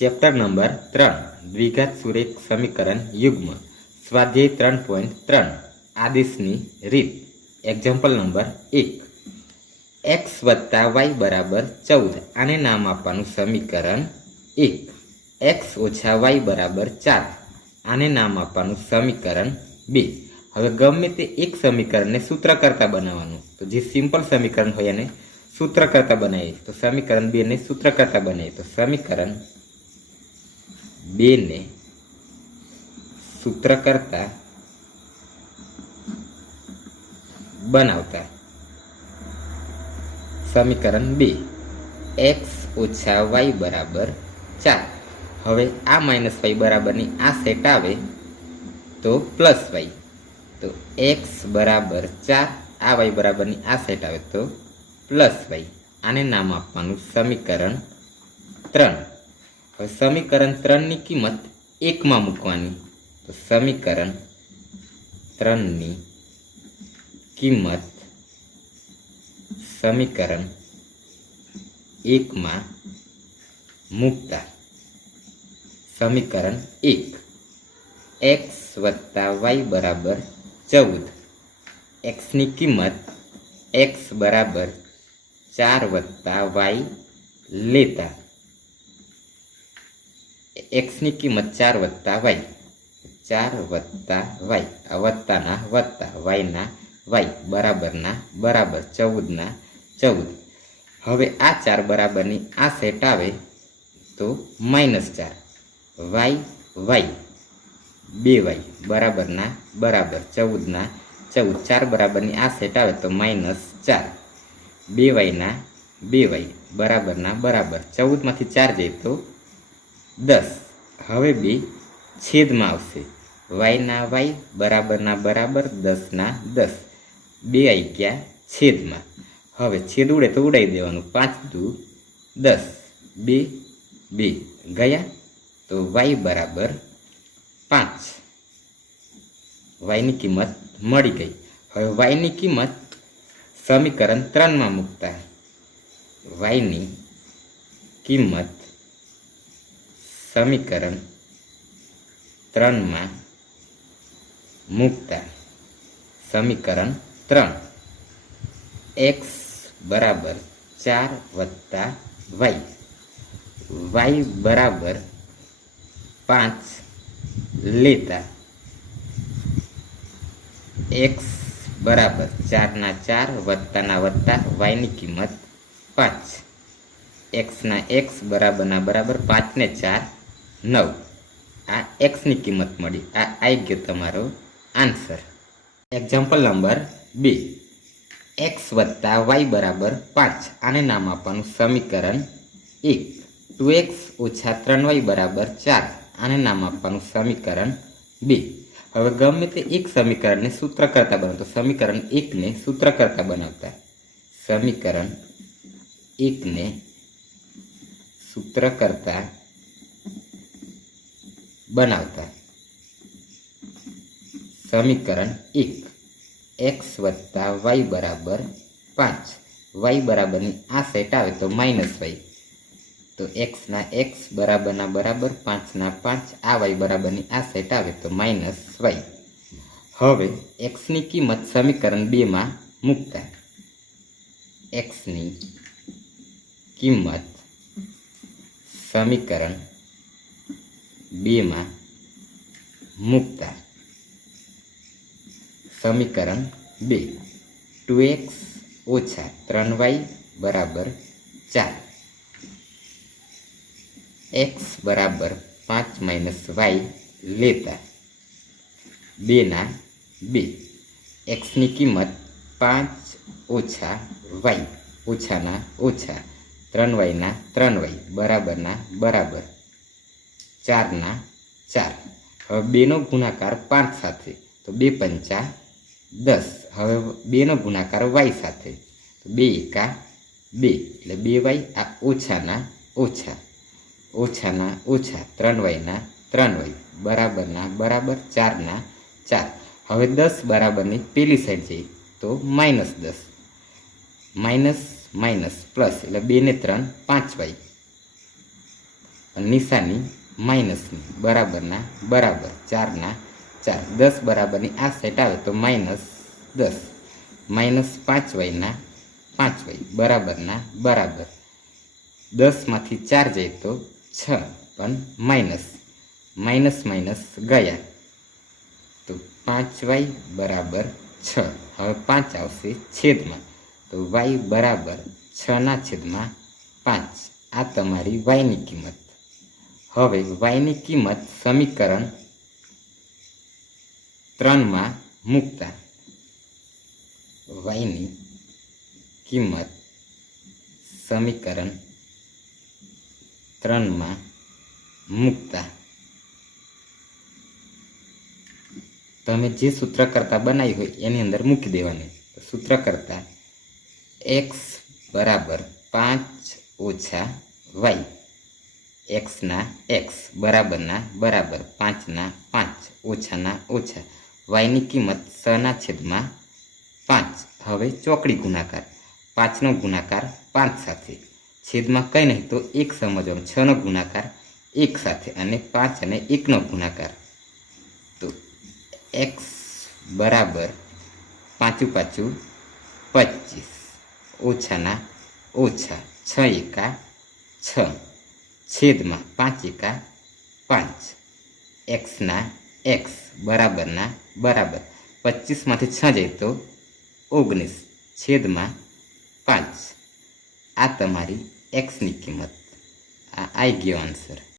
Chapter number ત્રણ, દ્વિઘાત સુરેખ સમીકરણ યુગ્મ. સ્વાધ્યાય ત્રણ પોઈન્ટ ત્રણ, આદેશની રીત. એક્ઝામ્પલ નંબર એક. એક્સ વત્તા વાય બરાબર ચૌદ. આને નામ આપવાનું સમીકરણ એક. એક્સ ઓછા વાય બરાબર ચાર. આને નામ આપવાનું સમીકરણ બે. હવે ગમે તે એક સમીકરણને સૂત્ર કરતાં બનાવવાનું. તો જે સિમ્પલ સમીકરણ હોય એને સૂત્ર કરતાં બનાવીએ. તો સમીકરણ બેને સૂત્ર કરતાં બનાવીએ. તો સમીકરણ બેને સૂત્ર કરતા બનાવતા. સમીકરણ બે. એક્સ ઓછા વાય બરાબર ચાર. હવે આ માઇનસ વાય બરાબરની આ સેટ આવે તો પ્લસ વાય. તો એક્સ બરાબર ચાર, આ વાય બરાબરની આ સેટ આવે તો પ્લસ વાય. આને નામ આપવાનું સમીકરણ ત્રણ. સમીકરણ ત્રણની કિંમત એકમાં મૂકવાની. તો સમીકરણ ત્રણની કિંમત સમીકરણ એકમાં મૂકતા. સમીકરણ એક. એક્સ વત્તા વાય બરાબર ચૌદ. એક્સની કિંમત એક્સ બરાબર ચાર વત્તા વાય લેતા. એક્સની કિંમત ચાર વત્તા વાય ચાર વત્તા વાય આ વત્તાના વત્તા વાયના વાય બરાબરના બરાબર ચૌદના ચૌદ. હવે આ ચાર બરાબરની આ સેટ આવે તો માઇનસ ચાર. વાય વાય બે વાય બરાબરના બરાબર ચૌદના ચૌદ. ચાર બરાબરની આ સેટ આવે તો માઇનસ ચાર. બે વાયના બે વાય બરાબરના બરાબર ચૌદમાંથી ચાર જાય તો દસ. હવે બે છેદમાં આવશે. વાયના વાય બરાબરના બરાબર દસના દસ. બે આવી ગયા છેદમાં. હવે છેદ ઉડે તો ઉડાવી દેવાનું. પાંચ દુ દસ. બે બે. ગયા? તો વાય બરાબર પાંચ. વાયની કિંમત મળી ગઈ. હવે વાયની કિંમત સમીકરણ ત્રણમાં મૂકતા. વાયની કિંમત સમીકરણ ત્રણમાં મૂકતા સમીકરણ ત્રણ એક્સ બરાબર ચાર વત્તા વાય વાય બરાબર પાંચ લેતા એક્સ બરાબર ચારના ચાર વત્તાના વત્તા વાયની કિંમત પાંચ એક્સના એક્સ બરાબરના બરાબર પાંચને ચાર નવ. આ એક્સની કિંમત મળી. આ આવી ગયો તમારો આન્સર. એક્ઝામ્પલ નંબર બે એક્સ વત્તા વાય બરાબર પાંચ. આને નામ આપવાનું સમીકરણ એક. ટુ એક્સ ઓછા ત્રણ વાય બરાબર ચાર. આને નામ આપવાનું સમીકરણ બે. હવે ગમે તે એક સમીકરણને સૂત્ર કરતા બનાવતો સમીકરણ એકને સૂત્ર કરતાં બનાવતા. સમીકરણ એકને સૂત્ર કરતા બનાવતા. સમીકરણ એક. એક્સ વત્તા વાય બરાબર પાંચ. વાય બરાબરની આ સેટ આવે તો માઇનસ વાય તો એક્સના એક્સ બરાબરના બરાબર પાંચના પાંચ, આ વાય બરાબરની આ સેટ આવે તો માઇનસ વાય હવે એક્સની કિંમત સમીકરણ બેમાં મૂકતા. એક્સની કિંમત સમીકરણ બેમાં મૂકતા સમીકરણ બે ટુ એક્સ ઓછા ત્રણ વાય બરાબર ચાર એક્સ બરાબર પાંચ માઇનસ વાય લેતા બેના બે એક્સની કિંમત પાંચ ઓછા વાય ઓછાના ઓછા ત્રણ વાયના ત્રણ વાય બરાબરના બરાબર ચારના ચાર. હવે બેનો ગુણાકાર પાંચ સાથે. તો બે પંચા દસ. હવે બેનો ગુણાકાર વાય સાથે. તો બે એકા બે. એટલે બે વાય આ ઓછાના ઓછા. ઓછાના ઓછા. ત્રણ વાયના ત્રણ વાય. બરાબરના બરાબર ચારના ચાર. હવે દસ બરાબરની પેલી સાઈડ જઈ તો માઇનસ દસ. Minus minus plus. એટલે બે ને ત્રણ પાંચ વાય. નિશાની માઇનસની બરાબરના બરાબર ચારના ચાર દસ બરાબરની આ સેટ આવે તો માઇનસ દસ, માઇનસ પાંચ વાયના પાંચ વાય બરાબરના બરાબર. દસમાંથી ચાર જાય તો છ, પણ માઇનસ માઇનસ માઇનસ ગયા. તો પાંચ વાય બરાબર છ, હવે પાંચ આવશે છેદમાં. તો વાય બરાબર છના છેદમાં પાંચ, આ તમારી વાયની કિંમત. હવે વાયની કિંમત સમીકરણ ત્રણમાં મૂકતા. વાયની કિંમત સમીકરણ ત્રણમાં મૂકતા. તમે જે સૂત્ર કરતા બનાવી હોય એની અંદર મૂકી દેવાની. સૂત્ર કરતા એક્સ બરાબર પાંચ ઓછા વાય એક્સના એક્સ બરાબરના બરાબર પાંચના પાંચ ઓછાના ઓછા વાયની કિંમત છના છેદમાં પાંચ. હવે ચોકડી ગુણાકાર. પાંચનો ગુણાકાર પાંચ સાથે. છેદમાં કંઈ નહીં તો એક સમજવાનું છનો ગુણાકાર એક સાથે અને પાંચ અને એકનો ગુણાકાર. તો એક્સ બરાબર પાંચું પાછું પચીસ. ઓછાના ઓછા છ એકા છ. છેદમાં પાંચ. એકા પાંચ એક્સના એક્સ બરાબરના બરાબર. પચીસમાંથી છ જાય તો ઓગણીસ. છેદમાં પાંચ. આ તમારી એક્સની કિંમત. આ આવી ગયો આન્સર